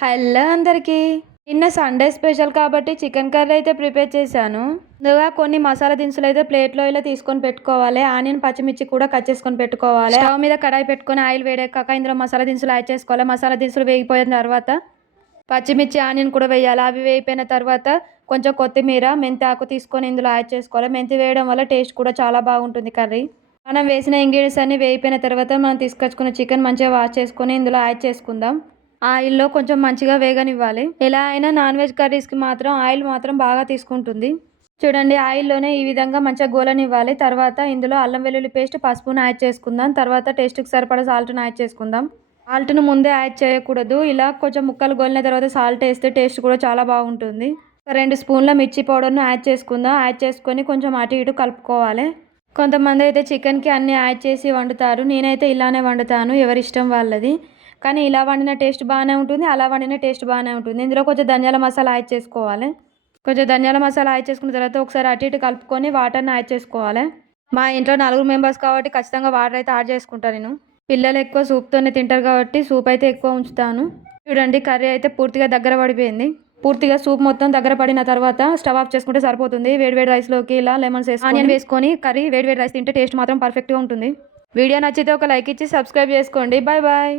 Hello అందరికీ. నిన్న Sunday special కాబట్టి చికెన్ కర్రీ అయితే ప్రిపేర్ చేశాను. ముందుగా కొన్ని మసాలా దినుసులు అయితే ప్లేట్లో ఇలా తీసుకొని పెట్టుకోవాలి. ఆనియన్, పచ్చిమిర్చి కూడా కట్ చేసుకొని పెట్టుకోవాలి. స్టవ్ మీద కడాయి పెట్టుకొని ఆయిల్ వేడెక్కాక ఇందులో మసాలా దినుసులు యాడ్ చేసుకోవాలి. మసాలా దినుసులు వేగిపోయిన తర్వాత పచ్చిమిర్చి, ఆనియన్ కూడా వేయాలి. అవి వేగిపోయిన తర్వాత కొంచెం కొత్తిమీర, మెంతి ఆకు తీసుకొని ఇందులో యాడ్ చేసుకోవాలి. మెంతి వేయడం వల్ల టేస్ట్ కూడా చాలా బాగుంటుంది కర్రీ. మనం వేసిన ఇంగ్రీడియంట్స్ అన్ని వేగిపోయిన తర్వాత మనం తీసుకొచ్చుకున్న చికెన్ మంచిగా వాష్ చేసుకొని ఇందులో యాడ్ చేసుకుందాం. ఆయిల్లో కొంచెం మంచిగా వేగనివ్వాలి. ఎలా అయినా నాన్ వెజ్ కర్రీస్కి మాత్రం ఆయిల్ మాత్రం బాగా తీసుకుంటుంది. చూడండి, ఆయిల్లోనే ఈ విధంగా మంచిగా గోలనివ్వాలి. తర్వాత ఇందులో అల్లం వెల్లుల్లి పేస్ట్, పసుపును యాడ్ చేసుకుందాం. తర్వాత టేస్ట్కి సరిపడా సాల్ట్ను యాడ్ చేసుకుందాం. సాల్ట్ను ముందే యాడ్ చేయకూడదు. ఇలా కొంచెం ముక్కలు గోలిన తర్వాత సాల్ట్ వేస్తే టేస్ట్ కూడా చాలా బాగుంటుంది. 2 స్పూన్ల మిర్చి పౌడర్ను యాడ్ చేసుకుందాం. యాడ్ చేసుకొని కొంచెం అటు ఇటు కలుపుకోవాలి. కొంతమంది అయితే చికెన్కి అన్నీ యాడ్ చేసి వండుతారు. నేనైతే ఇలానే వండుతాను, ఎవరిష్టం వాళ్ళది. కానీ ఇలా వండిన టేస్ట్ బాగానే ఉంటుంది, అలా వండిన టేస్ట్ బాగానే ఉంటుంది. ఇందులో కొంచెం ధనియాల మసాలా యాడ్ చేసుకోవాలి. కొంచెం ధనియాల మసాలా యాడ్ చేసుకున్న తర్వాత ఒకసారి అటు ఇటు కలుపుకొని వాటర్ని యాడ్ చేసుకోవాలి. మా ఇంట్లో 4 మెంబర్స్ కాబట్టి ఖచ్చితంగా వాటర్ అయితే యాడ్ చేసుకుంటాను నేను. పిల్లలు ఎక్కువ సూప్తోనే తింటారు కాబట్టి సూప్ అయితే ఎక్కువ ఉంచుతాను. చూడండి, కర్రీ అయితే పూర్తిగా దగ్గర పడిపోయింది. పూర్తిగా సూప్ మొత్తం దగ్గర పడిన తర్వాత స్టవ్ ఆఫ్ చేసుకుంటే సరిపోతుంది. వేడివేడి రైస్లోకి ఇలా లెమన్స్ ఆనియన్ వేసుకొని కర్రీ వేడివేడి రైస్ తింటే టేస్ట్ మాత్రం పర్ఫెక్ట్గా ఉంటుంది. వీడియో నచ్చితే ఒక లైక్ ఇచ్చి సబ్స్క్రైబ్ చేసుకోండి. Bye bye.